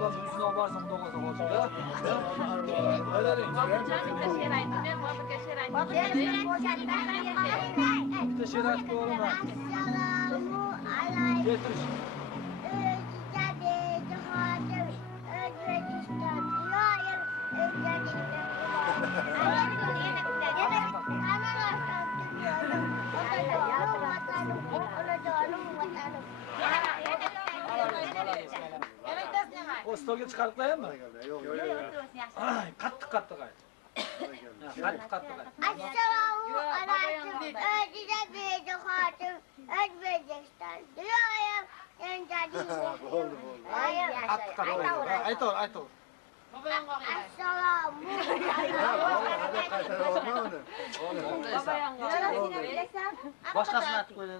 Baba yüzüne varsın bu da olacak ya. Öyle değil. Bir de şerait bu oğlum ha. Getir. O stolga çıkartlayayım mı? Yok. Kattık kattık ay. Kattık kattık ay. Assalamu alaikum. Ödüde bir hatım. Özbekistan. Diyorum. En jadi. Kattık kattık ay. Ayt ol ayt ol. Assalamu Başkasına attık öyle.